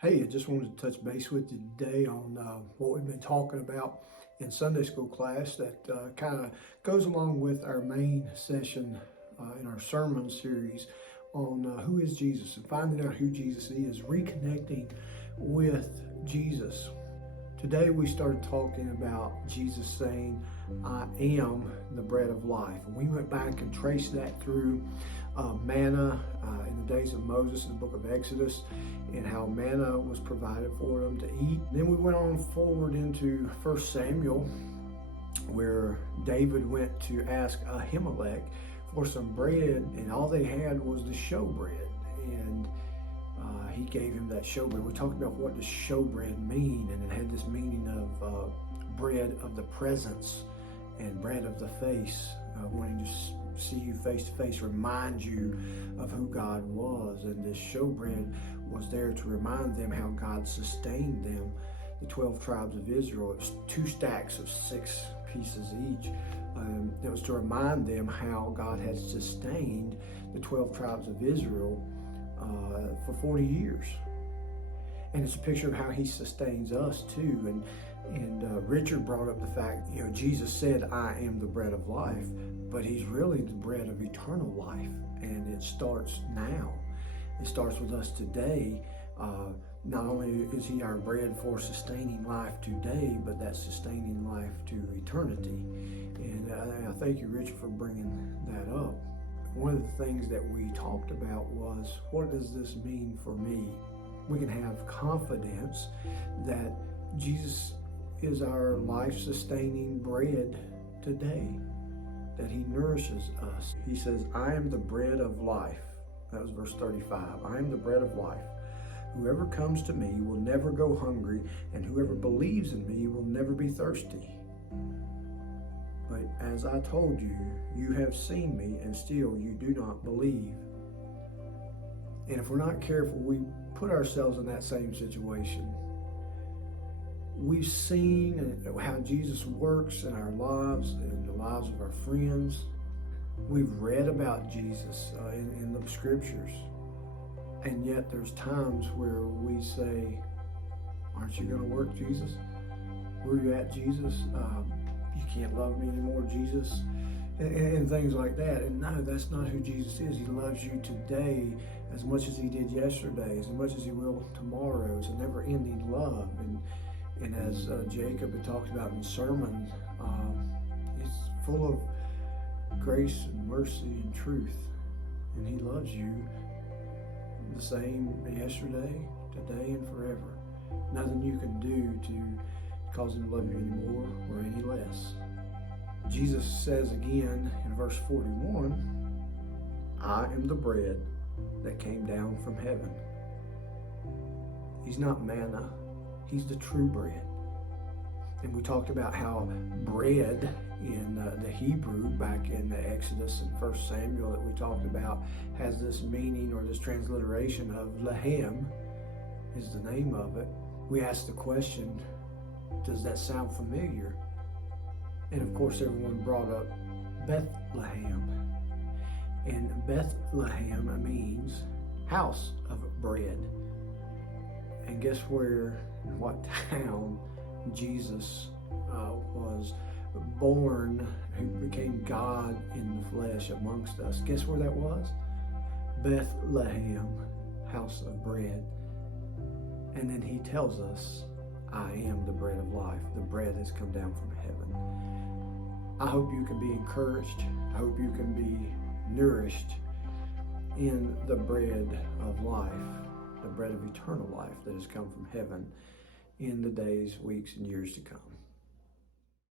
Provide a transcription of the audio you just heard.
Hey, I just wanted to touch base with you today on what we've been talking about in Sunday school class that kind of goes along with our main session in our sermon series on who is Jesus and finding out who Jesus is, reconnecting with Jesus. Today we started talking about Jesus saying, I am the bread of life. And we went back and traced that through manna in the days of Moses in the book of Exodus, and how manna was provided for them to eat. Then we went on forward into 1 Samuel, where David went to ask Ahimelech for some bread, and all they had was the showbread. And he gave him that showbread. We talked about what does showbread mean, and it had this meaning of bread of the presence and bread of the face, wanting to see you face to face, remind you of who God was. And this showbread was there to remind them how God sustained them, the 12 tribes of Israel. It was 2 stacks of 6 pieces each. It was to remind them how God had sustained the 12 tribes of Israel for 40 years. And it's a picture of how he sustains us too. And Richard brought up the fact, Jesus said, I am the bread of life, but he's really the bread of eternal life. And it starts now. It starts with us today. Not only is he our bread for sustaining life today, but that sustaining life to eternity. And I thank you, Richard, for bringing that up. One of the things that we talked about was, what does this mean for me? We can have confidence that Jesus is our life-sustaining bread today, that he nourishes us. He says, I am the bread of life. That was verse 35. I am the bread of life. Whoever comes to me will never go hungry, and whoever believes in me will never be thirsty. But as I told you, you have seen me, and still you do not believe. And if we're not careful, we put ourselves in that same situation. We've seen how Jesus works in our lives and the lives of our friends. We've read about Jesus in the scriptures. And yet there's times where we say, aren't you going to work, Jesus? Where are you at, Jesus? You can't love me anymore, Jesus. And things like that. And no, that's not who Jesus is. He loves you today as much as he did yesterday, as much as he will tomorrow. It's a never-ending love. And as Jacob had talked about in sermon, it's full of grace and mercy and truth. And he loves you the same yesterday, today, and forever. Nothing you can do to cause him to love you any more or any less. Jesus says again in verse 41, I am the bread that came down from heaven. He's not manna. He's the true bread. And we talked about how bread in the Hebrew back in the Exodus and 1 Samuel that we talked about has this meaning, or this transliteration of Lahem is the name of it. We asked the question, does that sound familiar? And of course everyone brought up Bethlehem. And Bethlehem means house of bread. And guess where, in what town Jesus was born, who became God in the flesh amongst us? Guess where that was? Bethlehem, house of bread. And then he tells us, I am the bread of life. The bread has come down from heaven. I hope you can be encouraged. I hope you can be nourished in the bread of life, the bread of eternal life that has come from heaven in the days, weeks, and years to come.